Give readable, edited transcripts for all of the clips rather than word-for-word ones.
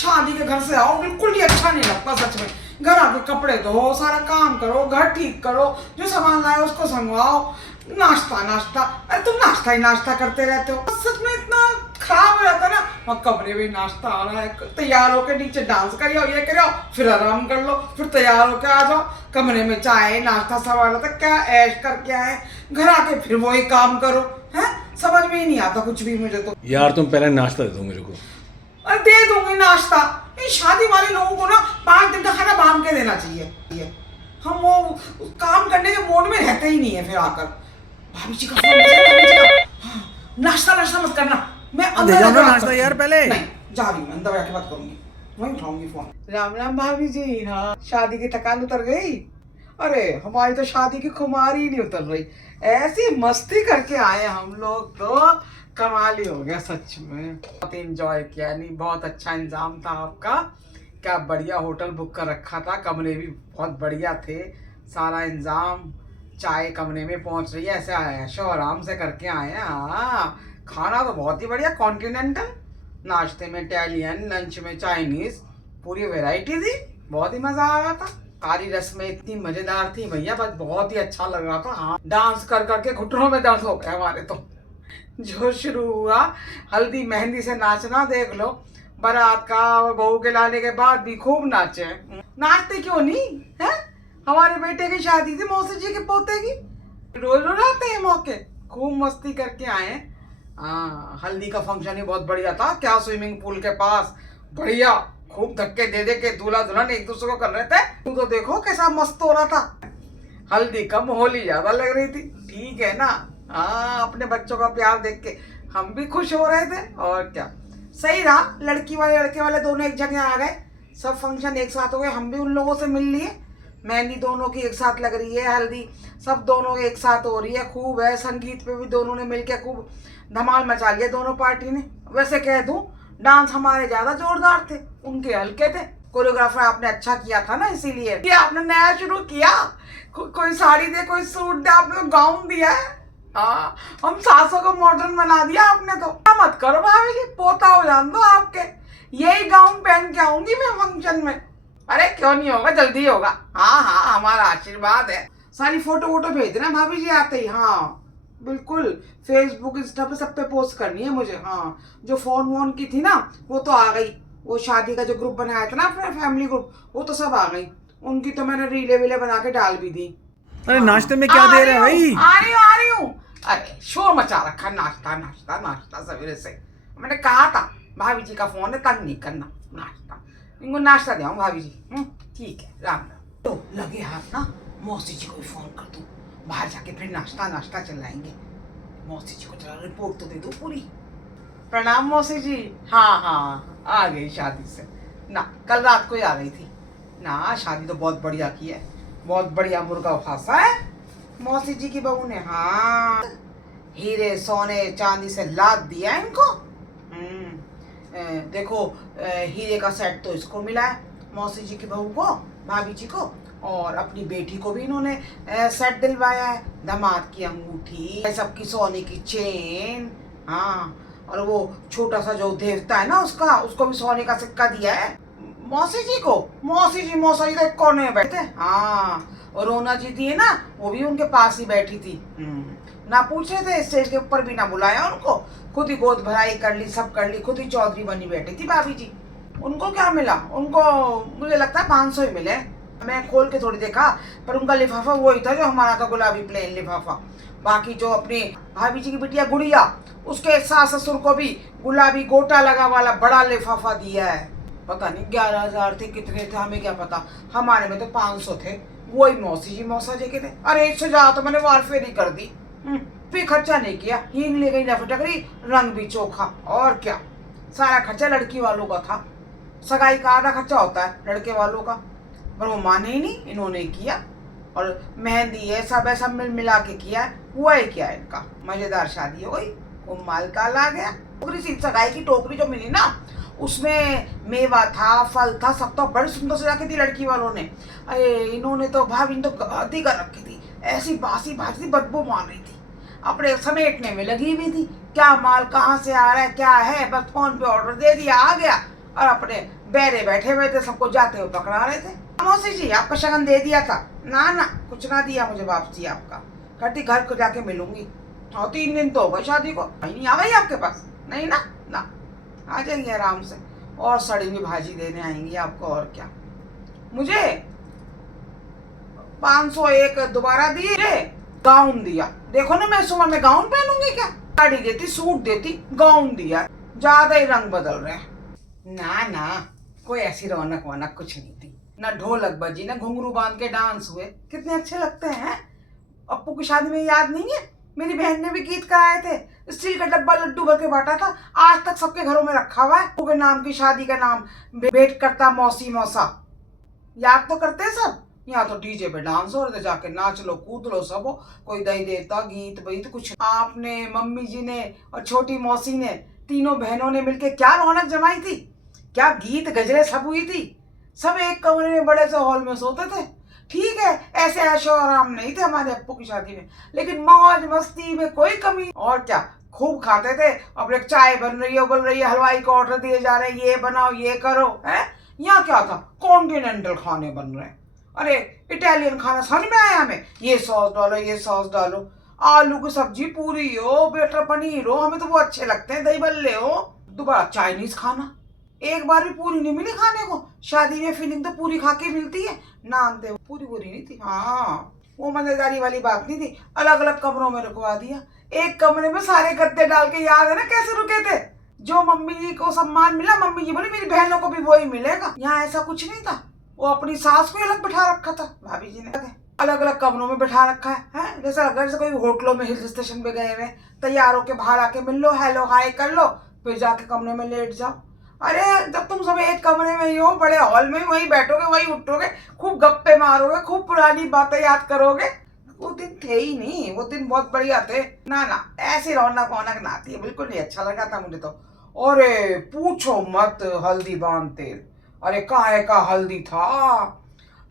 शादी के घर से आओ बिल्कुल ही अच्छा नहीं लगता सच में। घर आके कपड़े धो, सारा काम करो, घर ठीक करो, जो सामान लाए उसको संगवाओ, नाश्ता नाश्ता। अरे तुम नाश्ता ही नाश्ता करते रहते हो, सच में इतना खराब हो जाता है ना। वहाँ कमरे में नाश्ता आ रहा है, तैयार होकर नीचे डांस करियो, ये करियो, फिर आराम कर लो, फिर तैयार होकर आ जाओ, कमरे में चाय नाश्ता सब आ रहा था, क्या ऐश करके आए, घर आके फिर वही काम करो। है समझ में ही नहीं आता कुछ भी मुझे तो। यार तुम पहले नाश्ता दे दो मेरे को। अरे दे दूंगी नाश्ता। इन शादी वाले लोगों को ना 5 दिन का खाना बांध के देना चाहिए। हम वो काम करने के मूड में रहते ही नहीं है। फिर आकर भाभी जी का फोन हाँ, नाश्ता नाश्ता मत करना, मैं अंदर दे जाओ ना जाके बात नाश्ता करूंगी। यार पहले। नहीं जा रही हूँ, अंदर जाके बात करूंगी, वहीं उठाऊंगी फोन। राम राम भाभी जी। हाँ शादी की थकान उतर गई? अरे हमारी तो शादी की खुमारी ही नहीं उतर रही, ऐसी मस्ती करके आए हम लोग तो कमाल ही हो गया सच में। बहुत इंजॉय किया, नहीं बहुत अच्छा इंतजाम था आपका, क्या बढ़िया होटल बुक कर रखा था, कमरे भी बहुत बढ़िया थे, सारा इंतजाम, चाय कमरे में पहुंच रही है, ऐसे ऐशो आराम से करके आए हैं। हाँ खाना तो बहुत ही बढ़िया, कॉन्टिनेंटल, नाश्ते में इटालियन, लंच में चाइनीज, पूरी वैरायटी थी, बहुत ही मजा आ रहा था। सारी रस्में इतनी मजेदार थी भैया, बस बहुत ही अच्छा लग रहा था। हाँ डांस कर करके घुटनों में दर्द हो गया हमारे तो। जो शुरू हुआ हल्दी मेहंदी से नाचना देख लो, बारात का और बहू के लाने के बाद भी खूब नाचे। नाचते क्यों नहीं है? हमारे बेटे की शादी थी मौसी जी के पोते की, रोज रोज आते हैं मौके, खूब मस्ती करके आए। हाँ हल्दी का फंक्शन ही बहुत बढ़िया था, क्या स्विमिंग पूल के पास बढ़िया, खूब धक्के दे दे के दूल्हा दुल्हन एक दूसरे को कर रहे थे। तू तो देखो कैसा मस्त हो रहा था, हल्दी कम होली ज्यादा लग रही थी। ठीक है ना? हाँ अपने बच्चों का प्यार देख के हम भी खुश हो रहे थे, और क्या सही रहा। लड़की वाले लड़के वाले दोनों एक जगह आ गए, सब फंक्शन एक साथ हो गए, हम भी उन लोगों से मिल लिए, मेहंदी दोनों की एक साथ लग रही है, हल्दी सब दोनों एक साथ हो रही है, खूब है। संगीत पे भी दोनों ने मिलकर खूब धमाल मचा लिया दोनों पार्टी ने। वैसे कह दूं डांस हमारे ज्यादा जोरदार थे, उनके हल्के थे। कोरियोग्राफर आपने अच्छा किया था ना, इसीलिए ये आपने नया शुरू किया, कोई साड़ी दे कोई सूट दे, आपने गाउन दिया है। हाँ हम सासों को मॉडर्न बना दिया आपने तो। मत करो भाभी जी, पोता हो जान दो आपके, यही गाउन पहन के आऊंगी मैं फंक्शन में। अरे क्यों नहीं होगा, जल्दी होगा। हाँ हाँ हमारा आशीर्वाद है। सारी फोटो वोटो भेज देना भाभी जी आते ही। हाँ बिल्कुल, फेसबुक इंस्टा पे सब पे पोस्ट करनी है मुझे। हाँ जो फोन वोन की थी ना वो तो आ गई, वो शादी का जो ग्रुप बनाया था ना अपने फैमिली ग्रुप, वो तो सब आ गई, उनकी तो मैंने रीले वीले बना के डाल भी दी। अरे नाश्ते में क्या दे रहे हैं भाई? आ रही हूँ। अरे शोर मचा रखा, नाश्ता नाश्ता नाश्ता सवेरे से। मैंने कहा था भाभी जी का फोन है, तंग नहीं करना, नाश्ता इनको नाश्ता दे भाभी जी। ठीक है राम राम। तो लगे हाथ ना मौसी जी को फोन कर दूं, बाहर जाके फिर नाश्ता नाश्ता चलाएंगे। मौसी जी को जरा रिपोर्ट तो दे दो पूरी। प्रणाम मौसी जी। हाँ हाँ आ गई शादी से ना, कल रात को ही आ गई थी ना। शादी तो बहुत बढ़िया की है, बहुत बढ़िया मुर्गा फांसा है मौसी जी की बहू ने। हाँ हीरे सोने चांदी से लाद दिया इनको। देखो हीरे का सेट तो इसको मिला है, मौसी जी की बहू को, भाभी जी को, और अपनी बेटी को भी इन्होंने सेट दिलवाया है, दामाद की अंगूठी, सबकी सोने की चेन। हाँ और वो छोटा सा जो देवता है ना उसका, उसको भी सोने का सिक्का दिया है मौसी जी को। मौसी जी तो एक कोने में बैठे। हाँ और रोना जी थी ना, वो भी उनके पास ही बैठी थी। ना पूछ रहे थे, स्टेज के ऊपर भी ना बुलाया उनको, खुद ही गोद भराई कर ली, सब कर ली, खुद ही चौधरी बनी बैठी थी भाभी जी। उनको क्या मिला? उनको मुझे लगता है 500 ही मिले। मैं खोल के थोड़ी देखा, पर उनका लिफाफा वही था जो हमारा था, गुलाबी प्लेन लिफाफा। बाकी जो अपनी भाभी जी की बिटिया गुड़िया, उसके सास ससुर को भी गुलाबी गोटा लगा वाला बड़ा लिफाफा दिया है। पता नहीं 11,000 थे, कितने थे हमें क्या पता, हमारे में तो 500 थे, वही मौसी जी मौसा जी के थे। अरे इससे ज्यादा तो मैंने वारफेरी कर दी, फिर खर्चा नहीं किया, हींग ले गई नफटकरी, रंग भी चोखा, और क्या। सारा खर्चा लड़की वालों का था, सगाई का आधा खर्चा होता है लड़के वालों का, पर वो माने ही नहीं, इन्होंने किया। और मेहंदी है सब है, सब मिल मिला के किया है, हुआ ही क्या इनका। मजेदार शादी हो गई, वो मालताल आ गया। टोकरी सी सगाई की टोकरी जो मिली ना, उसमें मेवा था, फल था, सब तो बड़ी सुंदर सजा के थी लड़की वालों ने। अरे इन्होंने तो भाभी ने तो गद्दी कर रखी थी, ऐसी बासी बासी बदबू मार रही थी, अपने समेटने में लगी हुई थी, क्या माल कहाँ से आ रहा है क्या है, बस फोन पे ऑर्डर दे दिया आ गया, और अपने बैरे बैठे हुए थे, सबको जाते हुए पकड़ा रहे थे। मौसी जी आपका शगन दे दिया था? ना ना कुछ ना दिया मुझे वापसी आपका। कहती घर को जाके मिलूंगी। और 3 दिन तो हो गए शादी को, नहीं आ गई आपके पास? नहीं ना ना, आ जाएंगे आराम से, और सड़ी हुई भाजी देने आएंगी आपको, और क्या। मुझे 501 दोबारा दिए, गाउन दिया। देखो ना मैं इस उम्र में गाउन पहनूंगी क्या? साड़ी देती, सूट देती, गाउन दिया। ज्यादा ही रंग बदल रहे हैं। ना ना, कोई ऐसी रौनक वौनक कुछ नहीं थी। ना ढोलक बजी, ना घुंघरू बांध के डांस हुए। कितने अच्छे लगते हैं। अप्पू की शादी में याद नहीं है, मेरी बहन ने भी गीत गाए थे। स्टील का डब्बा लड्डू भर के बांटा था, आज तक सबके घरों में रखा हुआ है। अप्पू के नाम की शादी का नाम भेंट करता मौसी मौसा। याद तो करते हैं सब। यहाँ तो डीजे पे डांस हो रहे थे, जाके नाच लो कूद लो सब हो। कोई दही देता गीत वहीत कुछ। आपने, मम्मी जी ने और छोटी मौसी ने, तीनों बहनों ने मिलके क्या रौनक जमाई थी, क्या गीत गजरे सब हुई थी। सब एक कमरे में बड़े से हॉल में सोते थे। ठीक है, ऐसे ऐशो आराम नहीं थे हमारे अप्पू की शादी में, लेकिन मौज मस्ती में कोई कमी। और क्या खूब खाते थे। अब एक चाय बन रही है, उबल रही है, हलवाई को ऑर्डर दिए जा रहे हैं, ये बनाओ ये करो है। यहाँ क्या था, कॉन्टिनेंटल खाने बन रहे हैं। अरे इटालियन खाना समझ में आया हमें, ये सॉस डालो ये सॉस डालो। आलू की सब्जी पूरी हो, बटर पनीर हो, हमें तो वो अच्छे लगते हैं, दही बल्ले हो। दोबारा चाइनीज खाना, एक बार भी पूरी नहीं मिली खाने को। शादी में फीलिंग तो पूरी खा के मिलती है, नाम थे पूरी पूरी नहीं थी। हाँ वो मजेदारी वाली बात नहीं थी। अलग अलग कमरों में रुकवा दिया, एक कमरे में सारे गद्दे डाल के। याद है ना कैसे रुके थे। जो मम्मी जी को सम्मान मिला, मम्मी जी बोली मेरी बहनों को भी वही मिलेगा। यहाँ ऐसा कुछ नहीं था। वो अपनी सास को अलग बैठा रखा था, भाभी जी ने अलग अलग कमरों में बैठा रखा है? जैसे अगर से कोई होटलों में हिल स्टेशन पे गए हुए, तैयार होके बाहर आके मिल लो, हेलो हाय कर लो, फिर जाके कमरे में लेट जाओ। अरे जब तुम सब एक कमरे में ही हो, बड़े हॉल में, वहीं बैठोगे, वहीं उठोगे, खूब गप्पे मारोगे, खूब पुरानी बातें याद करोगे। वो दिन थे ही नहीं, वो दिन बहुत बढ़िया थे। ना ना, ऐसी रौनक वौनक ना आती है, बिल्कुल नहीं अच्छा लगा था मुझे तो। अरे पूछो मत, हल्दी बांध तेल, अरे काहे का हल्दी था।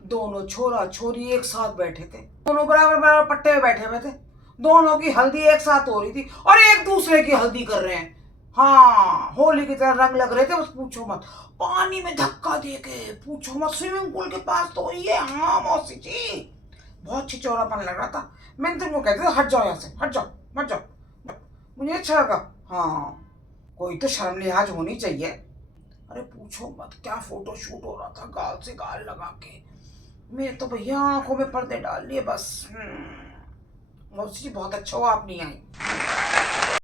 दोनों छोरा छोरी एक साथ बैठे थे, दोनों बराबर बराबर पट्टे में बैठे हुए थे। दोनों की हल्दी एक साथ हो रही थी और एक दूसरे की हल्दी कर रहे हैं। हाँ होली की तरह रंग लग रहे थे, बस पूछो मत। पानी में धक्का दे के, पूछो मत, स्विमिंग पूल के पास तो ये। हाँ मौसी जी, बहुत छिचौरापन लग रहा था। मैंने तुमको कहते थे हट जाओ यहाँ से, हट जाओ मत जाओ। मुझे अच्छा लगा। हाँ कोई तो शर्म लिहाज होनी चाहिए। अरे पूछो मत, क्या फोटो शूट हो रहा था, गाल से गाल लगा के। मैं तो भैया आंखों में पर्दे डाल लिए बस। मौसी जी बहुत अच्छा हुआ आप नहीं आई।